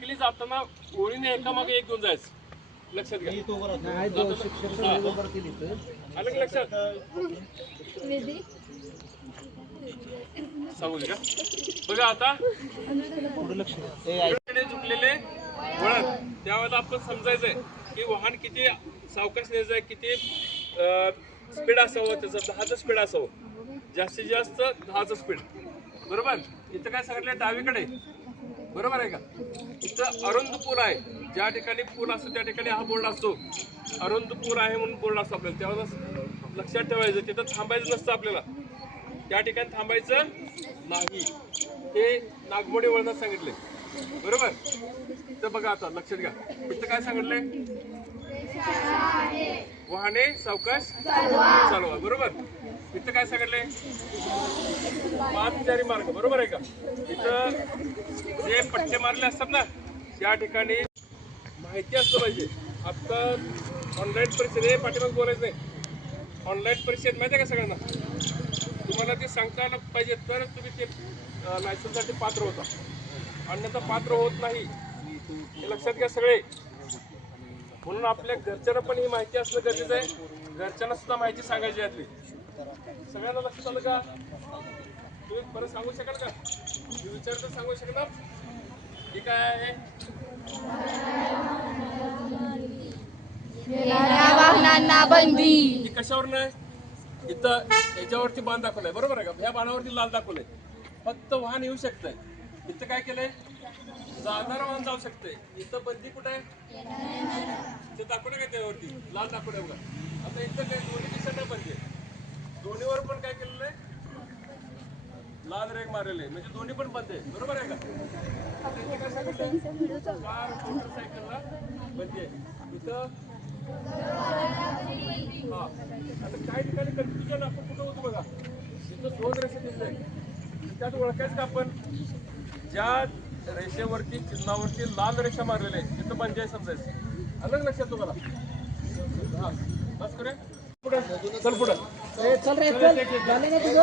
सायकली जाताना ओळीने एका मागे एक घेऊन जायचं. लक्षात घ्या. आलं की लक्षात? सांगू का बघा आता झुकलेले वळण त्यावेळेला आपण समजायचंय की वाहन किती सावकाश न्यायचंय, किती स्पीड असावं, त्याचं 10चं स्पीड असावं, जास्तीत जास्त 10चं स्पीड. बरोबर. इथं काय सांगितलं डावीकडे, बरोबर आहे का? इथं अरुंद पूल आहे, ज्या ठिकाणी पूल असतो त्या ठिकाणी हा बोर्ड असतो, अरुंद पूल आहे म्हणून बोर्ड असतो. आपल्याला त्यावेळेला लक्षात ठेवायचं तिथं थांबायचं नसतं आपल्याला, त्या ठिकाणी थांबायचं नाही. हे नागमोडी वळणात सांगितले. बरोबर. तर बघा आता लक्षात घ्या, इथं काय सांगितलंय? वाहने सावकाश चालवा. बरोबर. इथं काय सांगितलंय? पादचारी मार्ग. बरोबर आहे का? इथं जे पट्टे मारले असतात ना त्या ठिकाणी माहिती असलं पाहिजे. आता ऑनलाईन परीक्षेत पाठीमाग बोलायचं नाही. ऑनलाईन परीक्षेत माहिती आहे का सगळ्यांना? तुम्हाला ते सांगता आलं पाहिजे तर तुम्ही ते लायसन्ससाठी पात्र होता, अन्यथा पात्र होत नाही. हे लक्षात घ्या सगळे. म्हणून आपल्या घरच्यांना पण ही माहिती असणं गरजेचं आहे. घरच्यांना सुद्धा माहिती सांगायची यातली. सगळ्यांना लक्षात आलं का? तुम्ही परत सांगू शकाल का? मी विचारतो सांगू शकणार? हे काय आहे? वाहनांना बंदी. ही कशावर नाही? इथं याच्यावरती बाण दाखवलाय. बरोबर आहे का? या बाणावरती लाल दाखवलंय. फक्त वाहन येऊ शकतंय. इथं काय केलंय? जाणार वाहन जाऊ शकतंय. इथं बंदी कुठे आहे? ते दाखवलं का त्यावरती लाल दाखवलंय बघा. आता इथं काय दोन्ही दिशेने बंदी आहे. दोन्हीवर पण काय केलेलं आहे? लाल रेग मारलेले, म्हणजे दोन्ही पण बंद आहे. बरोबर आहे का? कार मोटरसायकलला बंदी आहे. इथं हा आता काही ठिकाणी कन्फ्युजन आपण कुठं होतो बघा. इथं 2 रेषा दिसल्या आहेत, त्यात ओळखायचं का आपण? ज्या रेषेवरती चिन्हावरती लाल रेषा मारलेल्या आहेत तिथं बंदी आहे समजायचं. अलग लक्षात तुम्हाला. हा बस करूया. पुढे चल, पुढे चल रे चल. झालं ना तुझं?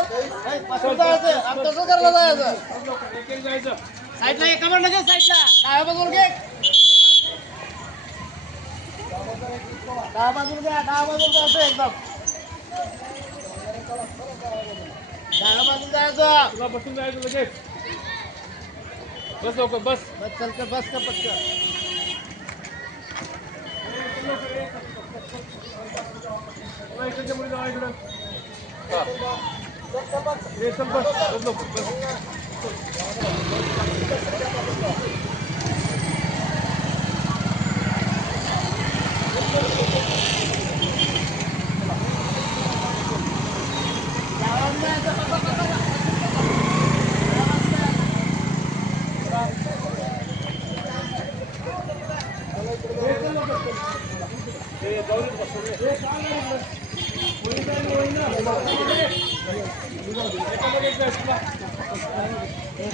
एक एक जायचं. साईडला एका मिनिट घे, साईडला डाव्या बाजूला घे. डाव्या बाजूला घ्या, डाव्या बाजूला जायचं एकदम. डाव्या बाजूला जायचं. तुला बसून जायचं लगेच. बस लवकर बस. बस चल का, बस का पटकन. इकडच्या मुली जावा इकडं. हा हे चल बस. बस लवकर बस.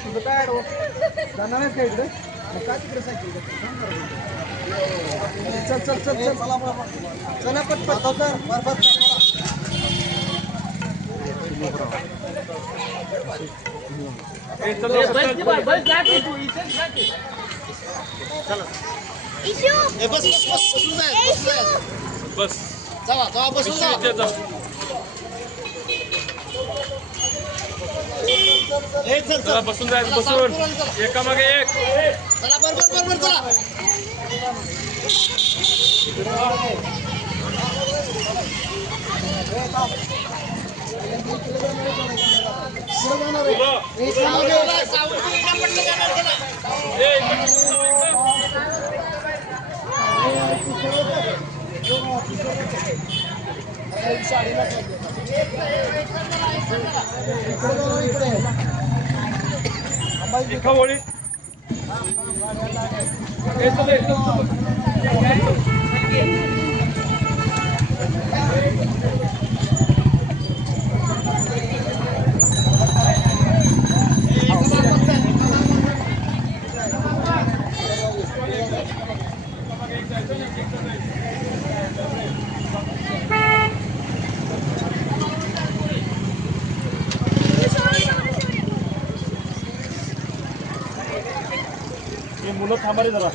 तुझं काय जाणार आहेस का इकडे? काय तिकडे सायकल? चल चल चल चल चला पटपट सर. बरोबर बस जावा जावा बसून जा. चला बसून जायचं. बसून एका मागे एक. चला बरोबर बरोबर चला. एका ओळीत मुलं थांबा रे जरा.